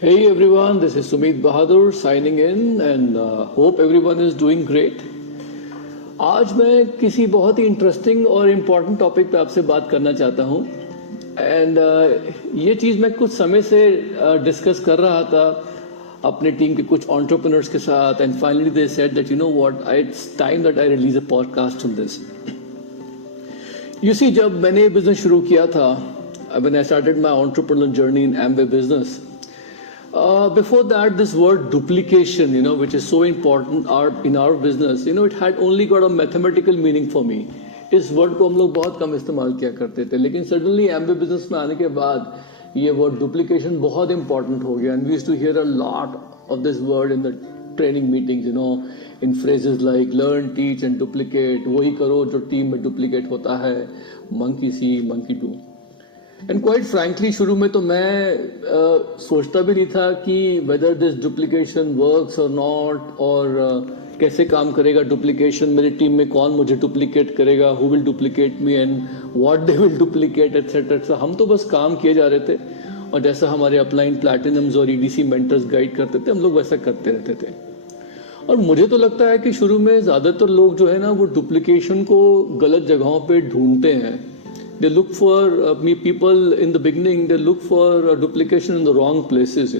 Hey everyone, this is Sumit Bahadur signing in and hope everyone is doing great. आज मैं किसी बहुत ही interesting और इम्पॉर्टेंट टॉपिक पे आपसे बात करना चाहता हूँ एंड ये चीज़ मैं कुछ समय से डिस्कस कर रहा था अपने टीम के कुछ एंटरप्रेन्योर्स के साथ and finally they said that you know what it's time that I release a podcast on this. You see, जब मैंने बिजनेस शुरू किया था, when I started my entrepreneur journey in Amway business, before that, this word duplication, which is so important in our business, it had only got a mathematical meaning for me. इस word को हम लोग बहुत कम इस्तेमाल किया करते थे, लेकिन सडनली एमबी बिजनेस में आने के बाद ये वर्ड डुप्लीकेशन बहुत इंपॉर्टेंट हो गया. And we used to hear a lot of this word in the training meetings, in phrases like learn, teach and duplicate. वही करो जो टीम में डुप्लीकेट होता है, monkey see monkey do. And quite frankly शुरू में तो मैं सोचता भी नहीं था कि वेदर दिस डुप्लीकेशन वर्क्स और नॉट, और कैसे काम करेगा डुप्लीकेशन, मेरी टीम में कौन मुझे डुप्लीकेट करेगा, who will duplicate me and what they will duplicate etcetera. हम तो बस काम किए जा रहे थे और जैसा हमारे अपलाइन प्लैटिनम्स और ईडीसी मेंटर्स गाइड करते थे, हम लोग वैसा करते रहते थे. और मुझे तो लगता है कि शुरू में ज़्यादातर लोग जो है ना, वो डुप्लीकेशन को गलत जगहों पे ढूंढते हैं. They look for people in the beginning. They look for duplication in the wrong places,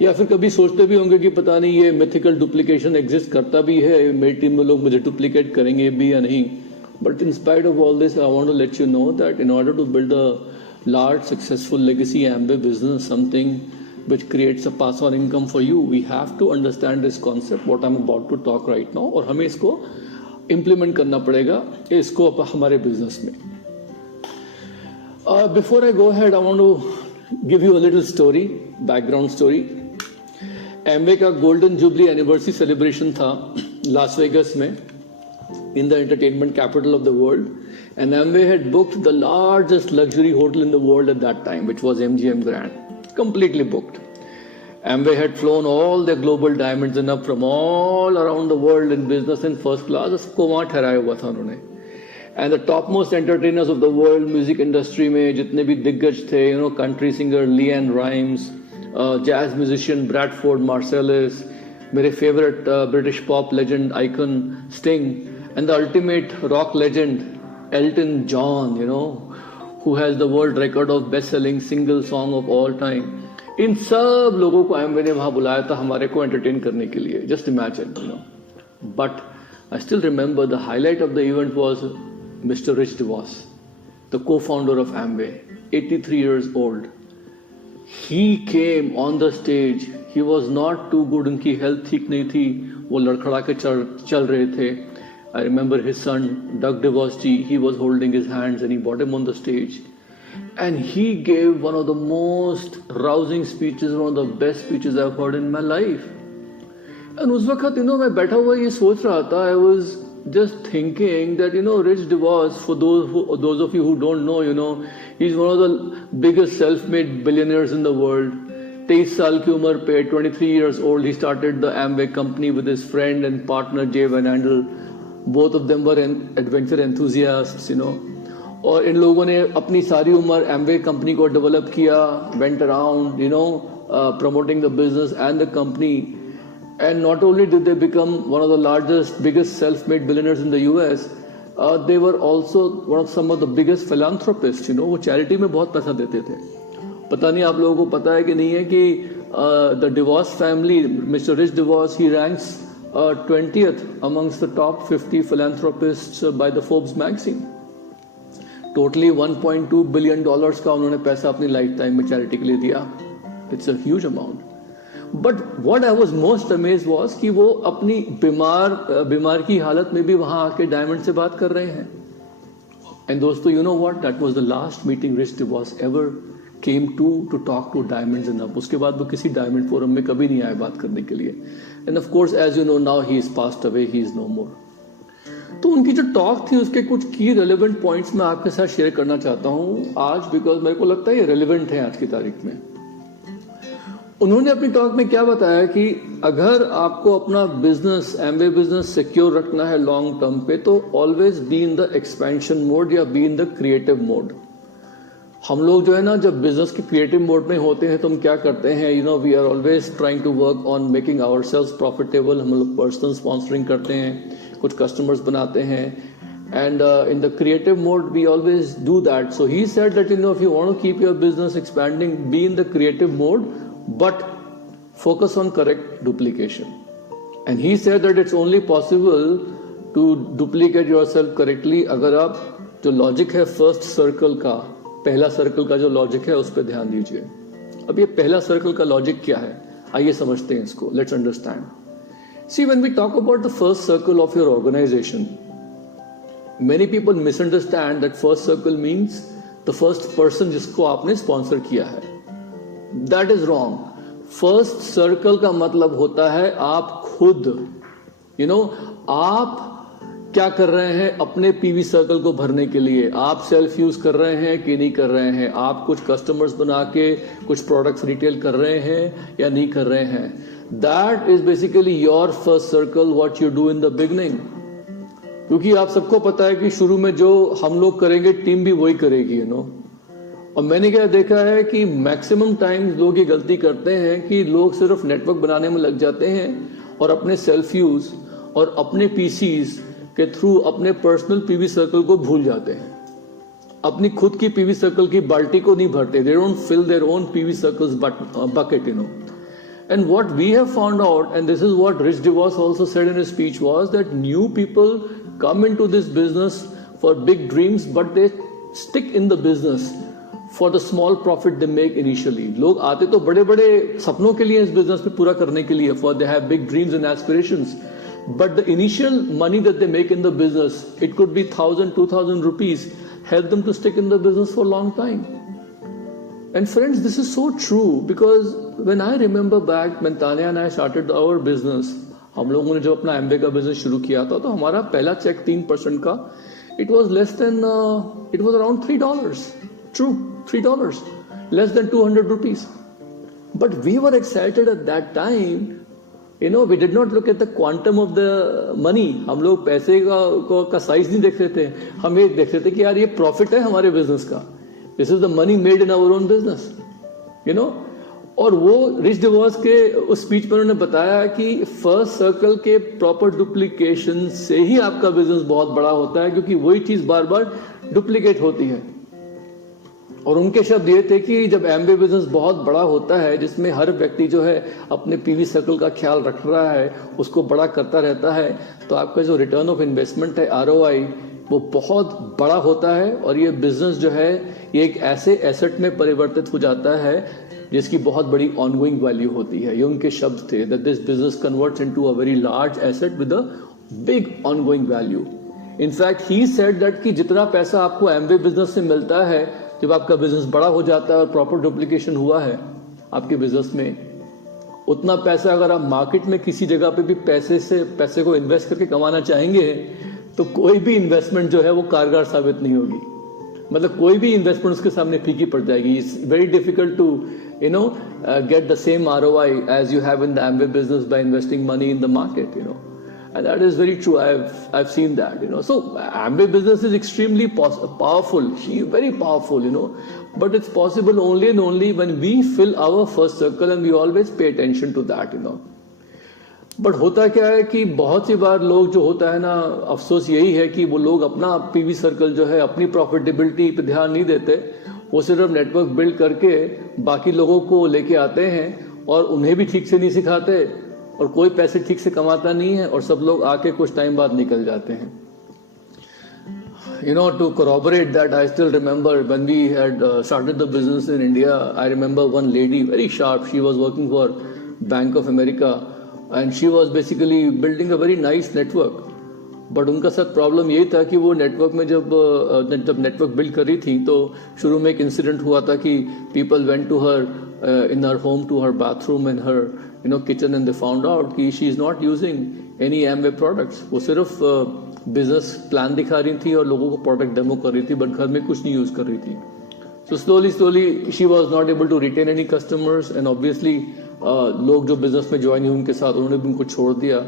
या फिर कभी सोचते भी होंगे कि पता नहीं ये mythical duplication exist करता भी है, मेरी टीम में लोग मुझे duplicate करेंगे भी या नहीं. But in spite of all this, I want to let you know that in order to build a large successful legacy Amway business, something which creates a pass on income for you, we have to understand this concept, what I'm about to talk right now, और हमें इसको implement करना पड़ेगा इसको हमारे business में. Before I go head, I want to give you a little story, background story. Amway का golden jubilee anniversary celebration था लास वेगस में, in the entertainment capital of the world, and Amway had booked the largest luxury hotel in the world at that time, which was MGM Grand, completely booked. Amway had flown all their global diamonds and up from all around the world in business in first class. सबको वहाँ ठहराया हुआ था उन्होंने. And the topmost entertainers of the world, music industry में जितने भी दिग्गज थे, country singer LeAnn Rimes, jazz musician Bradford Marsalis, मेरे favorite British pop legend icon Sting, and the ultimate rock legend Elton John, who has the world record of best-selling single song of all time. इन सब लोगों को Amway ने वहां बुलाया था हमारे को एंटरटेन करने के लिए. Just imagine, but I still remember the highlight of the event was mister Rich DeVos, the co-founder of Amway, 83 years old. He came on the stage. He was not too good, उनकी health ठीक नहीं थी, वो लड़खड़ा के चल रहे थे. I remember his son Doug DeVos ji, he was holding his hands and he बrought him on the stage. And he gave one of the most rousing speeches, one of the best speeches I've heard in my life. And उस वक्त मैं बैठा हुआ ये सोच रहा था, I was just thinking that Rich DeVos, for those of you who don't know, he's one of the biggest self-made billionaires in the world. 23 साल की उम्र पे, 23 years old, he started the Amway company with his friend and partner Jay Van Andel. Both of them were adventure enthusiasts, और इन लोगों ने अपनी सारी उम्र एमवे कंपनी को डेवलप किया, went around promoting the business and the company. And not only did they become one of the largest biggest self made billionaires in the US, they were also one of some of the biggest philanthropist. वो charity में बहुत पैसा देते थे. पता नहीं आप लोगों को पता है कि नहीं है कि the DeVos family, mister Rich DeVos, he ranks 20th amongst the top 50 philanthropists by the Forbes magazine. Totally $1.2 billion का उन्होंने पैसा अपनी लाइफ टाइम में चैरिटी के लिए दिया. It's a huge amount. But what I was most amazed was कि वो अपनी बीमार की हालत में भी वहां आके डायमंड से बात कर रहे हैं. एंड दोस्तों, you know what, that was the last meeting Rich DeVos ever came to talk to diamonds and up. उसके बाद वो किसी डायमंड फोरम में कभी नहीं आए बात करने के लिए. And of course, as you know, now he is passed away, he is no more. तो उनकी जो टॉक थी उसके कुछ की रेलेवेंट पॉइंट्स मैं आपके साथ शेयर करना चाहता हूँ आज, बिकॉज मेरे को लगता है ये रेलेवेंट है आज की तारीख में. उन्होंने अपनी टॉक में क्या बताया कि अगर आपको अपना बिजनेस, एमवे बिजनेस सिक्योर रखना है लॉन्ग टर्म पे, तो always be in the expansion mode या be in the creative mode. हम लोग जो है ना जब बिजनेस के क्रिएटिव मोड में होते हैं तो हम क्या करते हैं, you know, we are always trying to work on making ourselves profitable. हम लोग पर्सनल स्पॉन्सरिंग करते हैं, कुछ कस्टमर्स बनाते हैं, and in the creative mode we always do that. So he said that, you know, if you want to keep your business expanding, be in the creative mode but focus on correct duplication. And he said that it's only possible to duplicate yourself correctly अगर आप जो logic है first circle का, पहला circle का जो logic है उस पर ध्यान दीजिए. अब ये पहला सर्कल का लॉजिक क्या है, आइए समझते हैं इसको. Let's understand. See, when we talk about the first circle of your organization, many people misunderstand that first circle means the first person जिसको आपने स्पॉन्सर किया है. That is wrong. First circle का मतलब होता है आप खुद, you know, आप क्या कर रहे हैं अपने पीवी सर्कल को भरने के लिए. आप सेल्फ यूज कर रहे हैं कि नहीं कर रहे हैं, आप कुछ कस्टमर्स बना के कुछ प्रोडक्ट्स रिटेल कर रहे हैं या नहीं कर रहे हैं. That is basically your first circle, what you do in the beginning. क्योंकि आप सबको पता है कि शुरू में जो हम लोग करेंगे टीम भी वही करेगी, यू नो. और मैंने क्या देखा है कि मैक्सिमम टाइम्स लोग ये गलती करते हैं कि लोग सिर्फ नेटवर्क बनाने में लग जाते हैं और अपने सेल्फ यूज और अपने पीसीज के थ्रू अपने पर्सनल पीवी सर्कल को भूल जाते हैं. अपनी खुद की पीवी सर्कल की बाल्टी को नहीं भरते. They don't fill their own PV circles bucket, you know. And what we have found out, and this is what Rich DeVos also said in his speech, was that new people come into this business for big dreams, but they stick in the business for the small profit they make initially. लोग आते तो बड़े बड़े सपनों के लिए इस business में पूरा करने के लिए, for they have big dreams and aspirations. But the initial money that they make in the business, it could be 1,000, 2,000 rupees, help them to stick in the business for a long time. And friends, this is so true because when I remember back when Tanya and I started our business, हम लोगों ने जब अपना एमबे का business शुरू किया था तो हमारा पहला चेक 3% का, it was less than, it was around $3. True, $3, less than 200 rupees. But we were excited at that time. You know, we did not look at the quantum of the money. हम लोग पैसे का size नहीं देख रहे थे. हम ये देख रहे थे कि यार ये प्रॉफिट है हमारे बिजनेस का. This is the money made in our own business. You know. और वो रिच डिवॉस के उस स्पीच में उन्होंने बताया कि फर्स्ट सर्कल के प्रॉपर डुप्लीकेशन से ही आपका बिजनेस बहुत बड़ा होता है, क्योंकि वही चीज बार बार डुप्लीकेट होती है. और उनके शब्द ये थे कि जब एमबे बिजनेस बहुत बड़ा होता है, जिसमें हर व्यक्ति जो है अपने पीवी सर्कल का ख्याल रख रहा है, उसको बड़ा करता रहता है, तो आपका जो रिटर्न ऑफ इन्वेस्टमेंट है, ROI, वो बहुत बड़ा होता है. और ये बिजनेस जो है ये एक ऐसे एसेट में परिवर्तित हो जाता है जिसकी बहुत बड़ी ऑनगोइंग वैल्यू होती है. ये उनके शब्द थे, that this business converts into a very large asset with a big ongoing value. In fact he said that कि जितना पैसा आपको एमबे बिजनेस से मिलता है, जब आपका बिजनेस बड़ा हो जाता है और प्रॉपर डुप्लीकेशन हुआ है आपके बिजनेस में, उतना पैसा अगर आप मार्केट में किसी जगह पे भी पैसे को इन्वेस्ट करके कमाना चाहेंगे तो कोई भी इन्वेस्टमेंट जो है वो कारगर साबित नहीं होगी. मतलब कोई भी इन्वेस्टमेंट उसके सामने फीकी पड़ जाएगी. It's very difficult to get the same ROI as you have in the Amway business by investing money in the market, and that is very true. I've seen that, So Amway business is extremely powerful, very powerful, but it's possible only and only when we fill our first circle, and we always pay attention to that, but होता क्या है कि बहुत सी बार लोग जो होता है ना, अफसोस यही है कि वो लोग अपना पीवी सर्कल जो है, अपनी प्रॉफिटेबिलिटी पे ध्यान नहीं देते. वो सिर्फ नेटवर्क बिल्ड करके बाकी लोगों को लेके आते हैं और उन्हें भी ठीक से नहीं सिखाते, और कोई पैसे ठीक से कमाता नहीं है, और सब लोग आके कुछ टाइम बाद निकल जाते हैं. To corroborate that, I still remember when we had started the business in India, I remember one lady, very sharp, she was working for Bank of America, and she was basically building a very nice network. But उनका साथ problem यही था कि वो network में जब network build कर रही थी तो शुरू में एक इंसिडेंट हुआ था कि people went to her in her home, to her bathroom and her kitchen, and they found out कि she is not using any Amway products. वो सिर्फ बिजनेस प्लान दिखा रही थी और लोगों को प्रोडक्ट डेमो कर रही थी, बट घर में कुछ नहीं यूज़ कर रही थी. So slowly she was not able to retain any customers, and obviously लोग जो बिजनेस में ज्वाइन हुए उनके साथ उन्होंने भी उनको छोड़ दिया.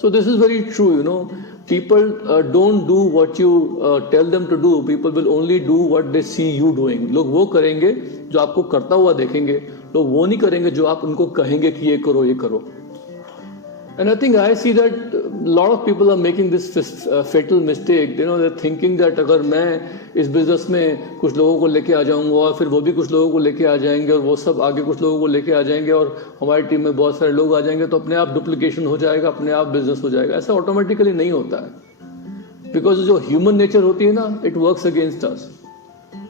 So this is very true, you know. People don't do what you tell them to do. People will only do what they see you doing. लोग वो करेंगे जो आपको करता हुआ देखेंगे. लोग वो नहीं करेंगे जो आप उनको कहेंगे कि ये करो, ये करो. And I think I see that a lot of people are making this fatal mistake. You know, they're thinking that अगर मैं इस बिजनेस में कुछ लोगों को लेके आ जाऊंगा और फिर वो भी कुछ लोगों को लेके आ जाएंगे और वो सब आगे कुछ लोगों को लेके आ जाएंगे और हमारी टीम में बहुत सारे लोग आ जाएंगे तो अपने आप डुप्लीकेशन हो जाएगा, अपने आप बिजनेस हो जाएगा. ऐसा ऑटोमेटिकली नहीं होता है. बिकॉज जो ह्यूमन नेचर होती है ना, it works against us.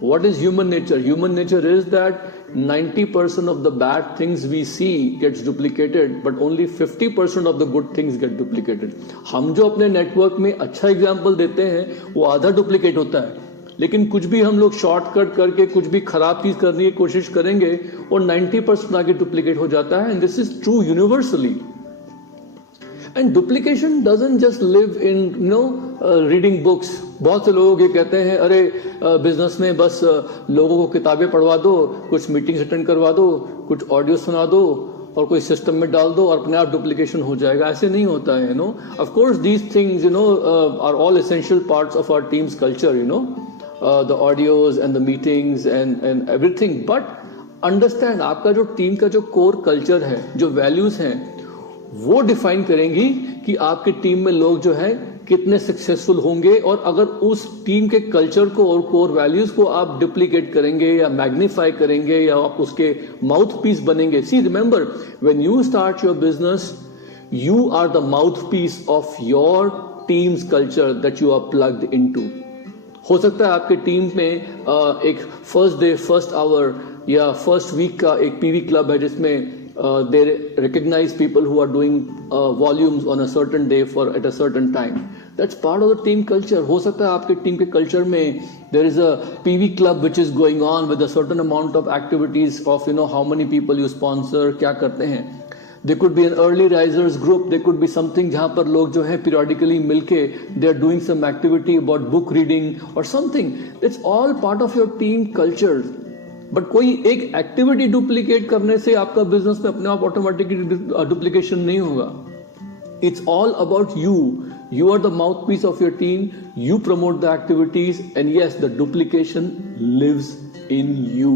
What is human nature? Human nature is that 90% of the bad things we see gets duplicated, but only 50% of the good things get duplicated. हम जो अपने network में अच्छा example देते हैं वो आधा डुप्लीकेट होता है, लेकिन कुछ भी हम लोग शॉर्टकट करके कुछ भी खराब चीज करने की कोशिश करेंगे और 90% आगे डुप्लीकेट हो जाता है. And this is true universally. And duplication doesn't just live in reading books. बहुत से लोग ये कहते हैं अरे बिजनेस में बस लोगों को किताबें पढ़वा दो, कुछ मीटिंग्स अटेंड करवा दो, कुछ ऑडियो सुना दो और कोई सिस्टम में डाल दो और अपने आप डुप्लीकेशन हो जाएगा. ऐसे नहीं होता है. Of course these things are all essential parts of our teams culture, the audios and the meetings and everything. But understand, आपका जो टीम का जो कोर कल्चर है, जो वैल्यूज हैं, वो डिफाइन करेंगी कि आपकी टीम में लोग जो है कितने सक्सेसफुल होंगे. और अगर उस टीम के कल्चर को और कोर वैल्यूज को आप डुप्लीकेट करेंगे या मैग्नीफाई करेंगे या आप उसके माउथ पीस बनेंगे. See remember, when you start your business, you are the mouth piece of your team's culture that you are plugged into. हो सकता है आपके टीम में एक फर्स्ट डे, फर्स्ट आवर या फर्स्ट वीक का एक पीवी क्लब है जिसमें they recognize people who are doing volumes on a certain day for at a certain time. That's part of the team culture. हो सकता है आपके टीम के कल्चर में there is a PV club which is going on with a certain amount of activities of how many people you sponsor, क्या करते हैं. There could be an early risers group. There could be something जहाँ पर लोग जो है periodically मिलके they are doing some activity about book reading or something. It's all part of your team culture. But कोई एक एक्टिविटी डुप्लीकेट करने से आपका बिजनेस में अपने आप ऑटोमेटिकली डुप्लीकेशन नहीं होगा. It's all about you. You are the mouth piece of your team. You promote the activities and yes, the duplication lives in you.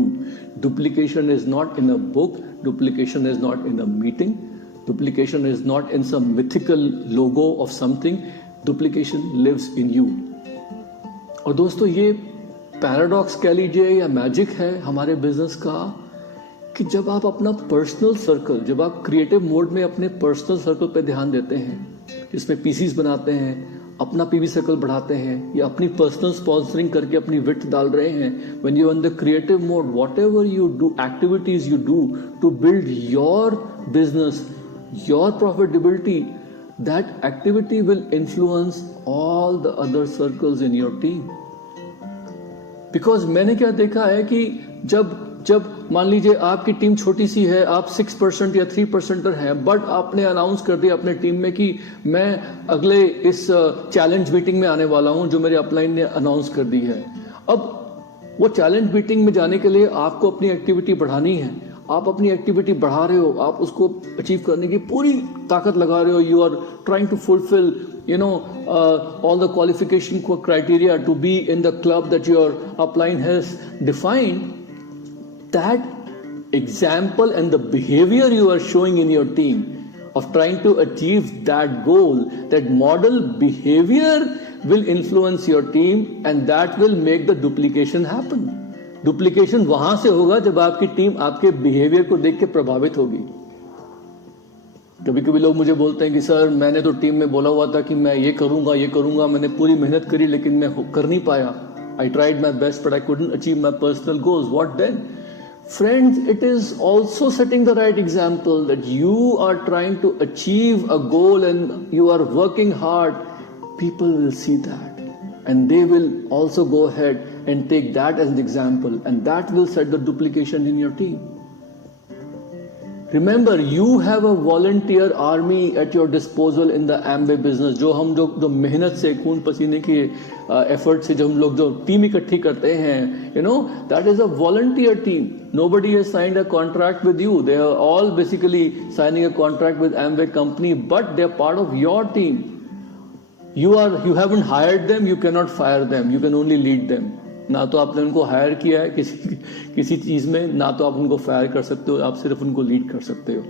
Duplication is not in a book. Duplication is not in a meeting. Duplication is not in some mythical logo of something. Duplication lives in you. और दोस्तों, ये paradox कह लीजिए या magic है हमारे business का कि जब आप अपना पर्सनल सर्कल, जब आप क्रिएटिव मोड में अपने पर्सनल सर्कल पे ध्यान देते हैं, जिसमें पीसीस बनाते हैं, अपना पीवी सर्कल बढ़ाते हैं या अपनी पर्सनल स्पॉन्सरिंग करके अपनी विथ डाल रहे हैं, when you in the creative mode, whatever you do, activities you do to build your business, your profitability, that activity will influence all the other circles in your team. Because मैंने क्या देखा है कि जब मान लीजिए आपकी team छोटी सी है, आप 6% या 3% है, बट आपने अनाउंस कर दिया अपने टीम में कि मैं अगले इस चैलेंज मीटिंग में आने वाला हूं जो मेरे अपलाइन ने अनाउंस कर दी है. अब वो चैलेंज मीटिंग में जाने के लिए आपको अपनी एक्टिविटी बढ़ानी है. आप अपनी एक्टिविटी बढ़ा रहे हो, आप उसको अचीव करने की पूरी ताकत लगा रहे हो. You are trying to fulfil all the qualification criteria to be in the club that your upline has defined. That example and the behavior you are showing in your team of trying to achieve that goal, that model behavior will influence your team and that will make the duplication happen. Duplication वहां से होगा जब आपकी team आपके behaviour को देख के प्रभावित होगी. कभी कभी लोग मुझे बोलते हैं कि सर, मैंने तो टीम में बोला हुआ था कि मैं ये करूंगा, मैंने पूरी मेहनत करी लेकिन मैं कर नहीं पाया. I tried my best but I couldn't achieve my personal goals. What then? Friends, it is also setting the right example that you are trying to achieve a goal and you are working hard. People will see that and they will also go ahead and take that as an example, and that will set the duplication in your team. Remember, you have a volunteer army at your disposal in the Amway business. जो हम लोग जो मेहनत से खून पसीने की effort से जो हम लोग जो टीम इकट्ठी करते हैं, you know, that is a volunteer team. Nobody has signed a contract with you. They are all basically signing a contract with Amway company, but they are part of your team. You haven't hired them. You cannot fire them. You can only lead them. ना तो आपने उनको higher किया है किसी चीज़ में, ना तो आप उनको फायर कर सकते हो, आप सिर्फ उनको लीड कर सकते हो.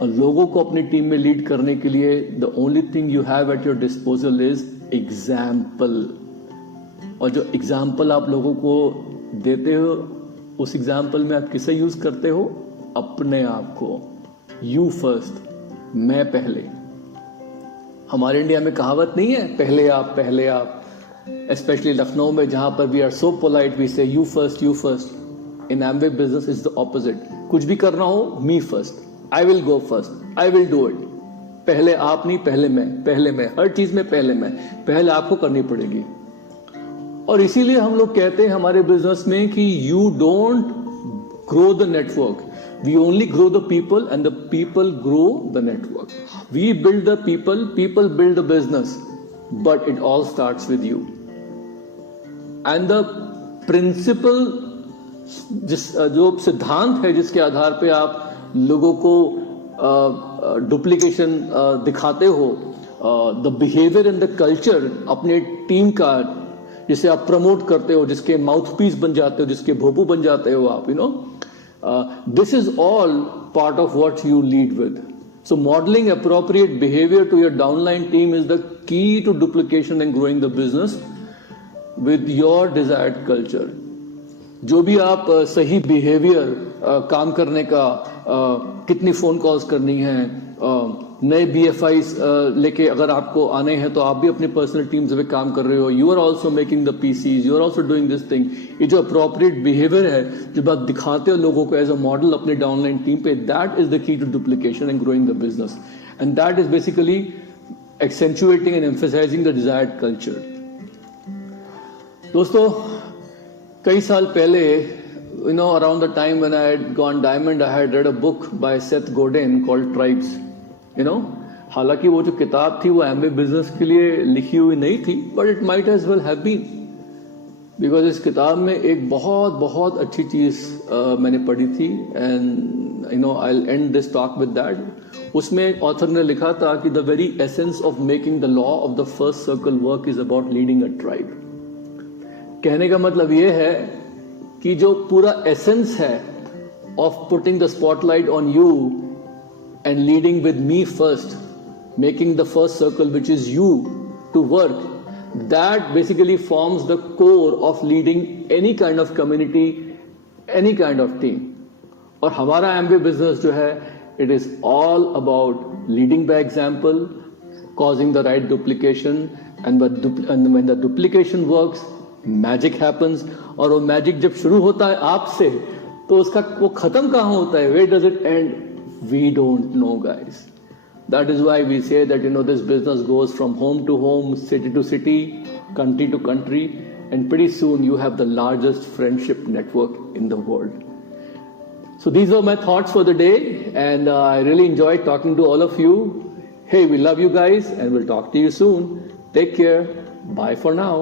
और लोगों को अपनी टीम में लीड करने के लिए the only thing you have at your disposal is example. और जो एग्जाम्पल आप लोगों को देते हो, उस एग्जाम्पल में आप किसे यूज करते हो? अपने आप को. यू फर्स्ट, मैं पहले. हमारे इंडिया में कहावत नहीं है पहले आप पहले आप. Especially लखनऊ में जहां पर we are so polite, we say you first, you first. In Amway business it's the opposite. कुछ भी करना हो, me first. I will go first. I will do it. पहले आप नहीं, पहले मैं. हर चीज में पहले आपको करनी पड़ेगी. और इसीलिए हम लोग कहते हैं हमारे बिजनेस में कि you don't grow the network. We only grow the people and the people grow the network. We build the people build the business. But it all starts with you. And the principle, जो सिद्धांत है जिसके आधार पे आप लोगों को duplication दिखाते हो, the behaviour and the culture अपने टीम का, जिसे आप प्रमोट करते हो, जिसके माउथ पीस बन जाते हो, जिसके भोपू बन जाते हो आप, you know, this is all part of what you lead with. So modeling appropriate behavior to your downline team is the key to duplication and growing the business with your desired culture. जो भी आप सही behaviour काम करने का, कितनी phone calls करनी है, नए BFIs लेके अगर आपको आने हैं तो आप भी अपनी पर्सनल टीम्स पे काम कर रहे हो. You are also making the PCs, you are also doing this thing. ये जो अप्रोप्रिएट बिहेवियर है, जब आप दिखाते हो लोगों को एज अ मॉडल अपने डाउनलाइन टीम पे, that is the key to duplication and growing the business. And that is basically accentuating and emphasising the desired culture. दोस्तों, कई साल पहले, you know, around the time when I had gone diamond, I had read a book by Seth Godin called Tribes. You know, हालांकि वो जो किताब थी वो Amway बिजनेस के लिए लिखी हुई नहीं थी, but it might as well have been, because इस किताब में एक बहुत अच्छी चीज मैंने पढ़ी थी. and you know, I'll end this talk with that. उसमें एक ऑथर ने लिखा था कि the very essence of making the law of the first circle work is about leading a tribe. कहने का मतलब ये है कि जो पूरा एसेंस है of putting the spotlight on you and leading with me first, making the first circle which is you to work, that basically forms the core of leading any kind of community, any kind of team. और हमारा Amway business जो है, it is all about leading by example, causing the right duplication, and when the duplication works, magic happens. और वो magic जब शुरू होता है आपसे, तो उसका वो खत्म कहाँ होता है, where does it end, we don't know guys. That is why we say that, you know, this business goes from home to home, city to city, country to country, and pretty soon you have the largest friendship network in the world. So these are my thoughts for the day, and I really enjoyed talking to all of you. Hey, we love you guys, and we'll talk to you soon. Take care. Bye for now.